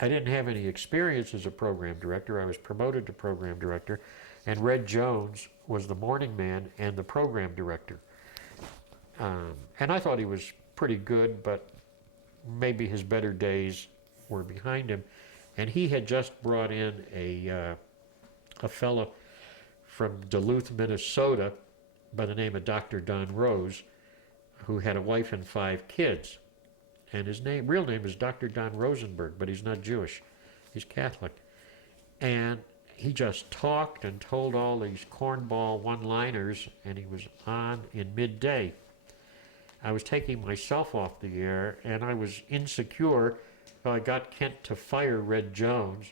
I didn't have any experience as a program director. I was promoted to program director, and Red Jones was the morning man and the program director. And I thought he was pretty good, but maybe his better days were behind him. And he had just brought in a fellow from Duluth, Minnesota, by the name of Dr. Don Rose, who had a wife and 5 kids. And his real name is Dr. Don Rosenberg, but he's not Jewish. He's Catholic. And he just talked and told all these cornball one-liners, and he was on in midday. I was taking myself off the air, and I was insecure, so I got Kent to fire Red Jones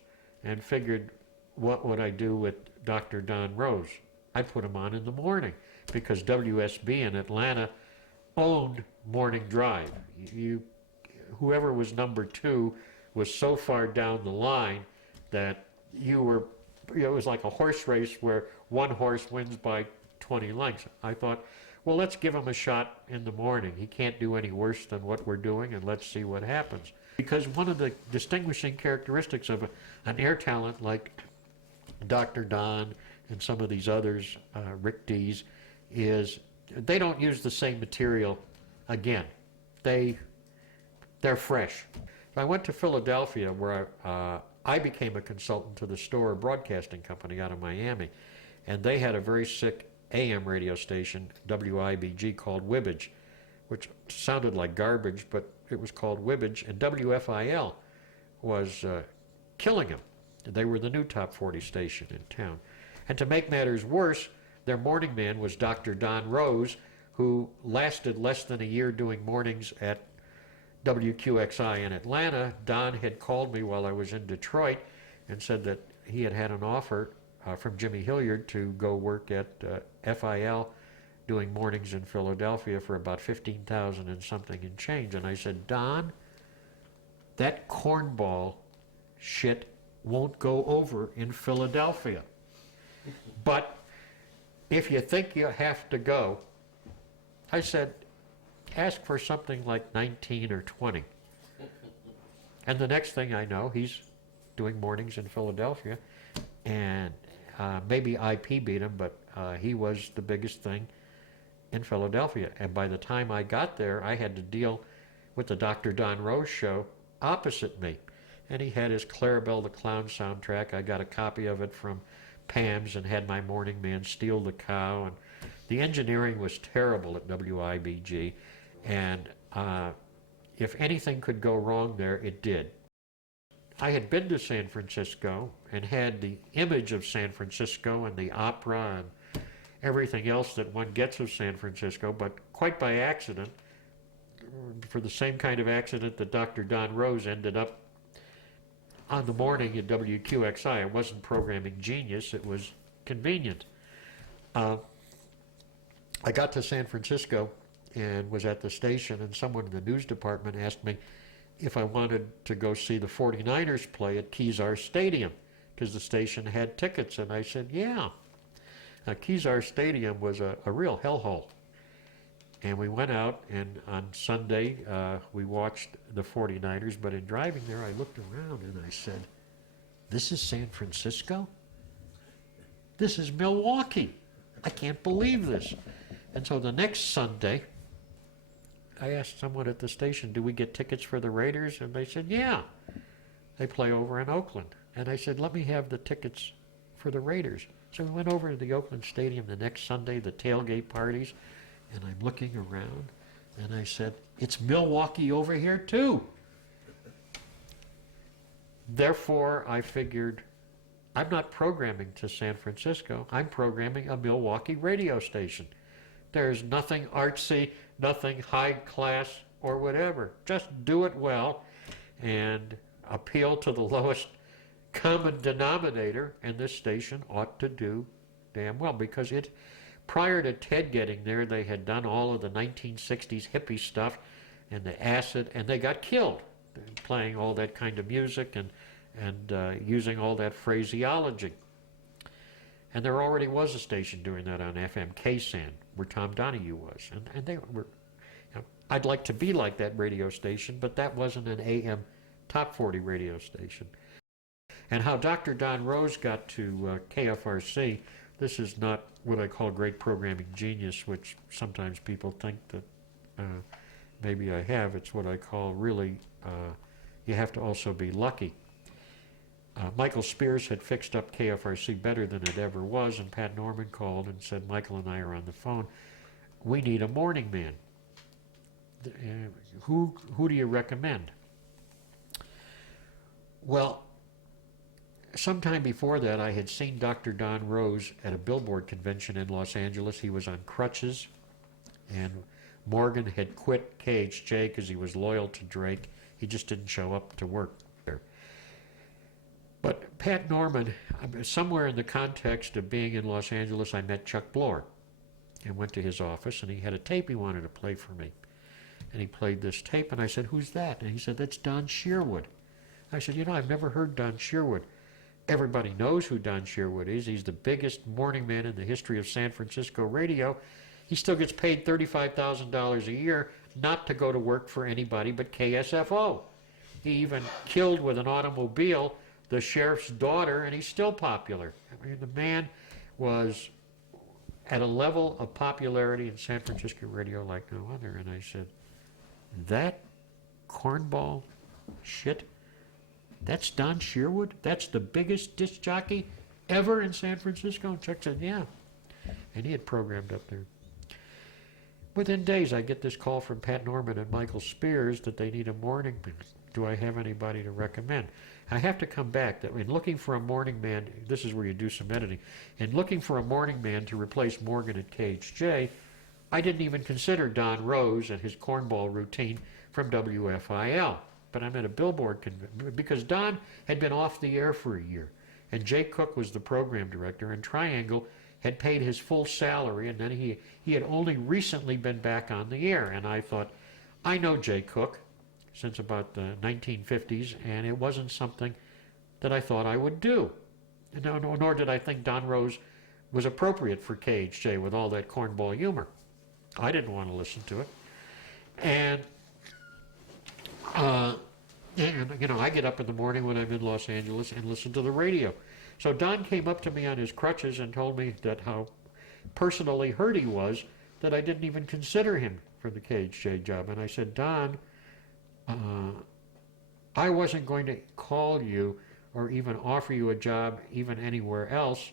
and figured, what would I do with Dr. Don Rose? I'd put him on in the morning, because WSB in Atlanta owned Morning Drive. Whoever was number 2 was so far down the line that it was like a horse race where one horse wins by 20 lengths. I thought, well, let's give him a shot in the morning. He can't do any worse than what we're doing, and let's see what happens. Because one of the distinguishing characteristics of an air talent like Dr. Don and some of these others, Rick Dees, is they don't use the same material again. They're fresh. I went to Philadelphia, where I became a consultant to the Storer Broadcasting Company out of Miami, and they had a very sick AM radio station, WIBG, called Wibbage, which sounded like garbage, but it was called Wibbage, and WFIL was killing them. They were the new top 40 station in town. And to make matters worse, their morning man was Dr. Don Rose, who lasted less than a year doing mornings at WQXI in Atlanta. Don had called me while I was in Detroit and said that he had had an offer from Jimmy Hilliard to go work at FIL doing mornings in Philadelphia for about $15,000 and something and change. And I said, Don, that cornball shit won't go over in Philadelphia. But if you think you have to go, I said, ask for something like 19 or 20. And the next thing I know, he's doing mornings in Philadelphia, and maybe IP beat him, but he was the biggest thing in Philadelphia. And by the time I got there, I had to deal with the Dr. Don Rose show opposite me. And he had his Clarabelle the Clown soundtrack. I got a copy of it from Pam's and had my morning man steal the cow. And the engineering was terrible at WIBG. And if anything could go wrong there, it did. I had been to San Francisco and had the image of San Francisco and the opera and everything else that one gets of San Francisco, but quite by accident, for the same kind of accident that Dr. Don Rose ended up on the morning at WQXI. It wasn't programming genius, it was convenient. I got to San Francisco and was at the station, and someone in the news department asked me if I wanted to go see the 49ers play at Kezar Stadium, because the station had tickets, and I said, yeah. Kezar Stadium was a real hellhole. And we went out, and on Sunday, we watched the 49ers, but in driving there, I looked around and I said, this is San Francisco? This is Milwaukee. I can't believe this. And so the next Sunday, I asked someone at the station, do we get tickets for the Raiders? And they said, yeah. They play over in Oakland. And I said, let me have the tickets for the Raiders. So we went over to the Oakland Stadium the next Sunday, the tailgate parties, and I'm looking around, and I said, it's Milwaukee over here too. Therefore, I figured, I'm not programming to San Francisco, I'm programming a Milwaukee radio station. There's nothing artsy, nothing high class or whatever. Just do it well and appeal to the lowest common denominator, and this station ought to do damn well, because prior to Ted getting there, they had done all of the 1960s hippie stuff and the acid, and they got killed playing all that kind of music and using all that phraseology. And there already was a station doing that on FM, KSAN, where Tom Donahue was. And they were, I'd like to be like that radio station, but that wasn't an AM top 40 radio station. And how Dr. Don Rose got to KFRC, this is not what I call great programming genius, which sometimes people think that maybe I have. It's what I call really, you have to also be lucky. Michael Spears had fixed up KFRC better than it ever was, and Pat Norman called and said, Michael and I are on the phone. We need a morning man. Who do you recommend? Well, sometime before that, I had seen Dr. Don Rose at a Billboard convention in Los Angeles. He was on crutches, and Morgan had quit KHJ because he was loyal to Drake. He just didn't show up to work there. But Pat Norman, somewhere in the context of being in Los Angeles, I met Chuck Bloor and went to his office, and he had a tape he wanted to play for me. And he played this tape, and I said, who's that? And he said, that's Don Sherwood. I said, I've never heard Don Sherwood. Everybody knows who Don Sherwood is. He's the biggest morning man in the history of San Francisco radio. He still gets paid $35,000 a year not to go to work for anybody but KSFO. He even killed with an automobile the sheriff's daughter, and he's still popular. I mean, the man was at a level of popularity in San Francisco radio like no other. And I said, that cornball shit, that's Don Sherwood? That's the biggest disc jockey ever in San Francisco? And Chuck said, yeah. And he had programmed up there. Within days, I get this call from Pat Norman and Michael Spears that they need a morning man. Do I have anybody to recommend? I have to come back. That in looking for a morning man, this is where you do some editing. In looking for a morning man to replace Morgan at KHJ, I didn't even consider Don Rose and his cornball routine from WFIL. But I'm at a Billboard convention because Don had been off the air for a year, and Jay Cook was the program director, and Triangle had paid his full salary, and then he had only recently been back on the air. And I thought, I know Jay Cook since about the 1950s, and it wasn't something that I thought I would do. Nor did I think Don Rose was appropriate for KHJ with all that cornball humor. I didn't want to listen to it. And I get up in the morning when I'm in Los Angeles and listen to the radio. So Don came up to me on his crutches and told me that how personally hurt he was that I didn't even consider him for the KHJ job. And I said, Don, I wasn't going to call you or even offer you a job even anywhere else,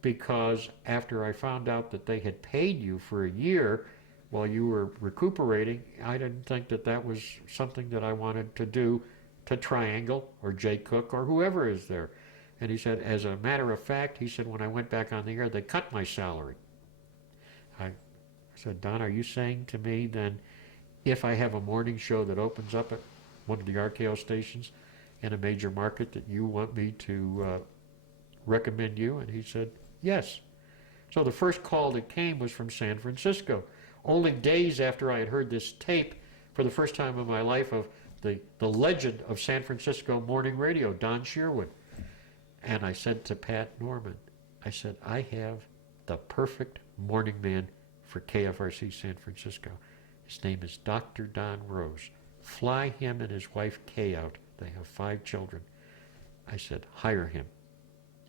because after I found out that they had paid you for a year while you were recuperating, I didn't think that that was something that I wanted to do to Triangle or Jay Cook or whoever is there. And he said, as a matter of fact, he said, when I went back on the air, they cut my salary. I said, Don, are you saying to me then, if I have a morning show that opens up at one of the RKO stations in a major market, that you want me to recommend you? And he said, yes. So the first call that came was from San Francisco. Only days after I had heard this tape for the first time in my life of the legend of San Francisco morning radio, Don Sherwood. And I said to Pat Norman, I said, I have the perfect morning man for KFRC San Francisco. His name is Dr. Don Rose. Fly him and his wife Kay out. They have 5 children. I said, hire him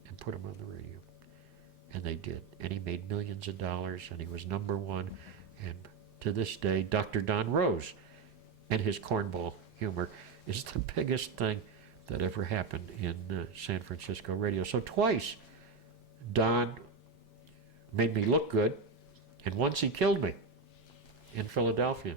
and put him on the radio. And they did. And he made millions of dollars, and he was #1. And to this day, Dr. Don Rose and his cornball humor is the biggest thing that ever happened in San Francisco radio. So twice, Don made me look good, and once he killed me in Philadelphia.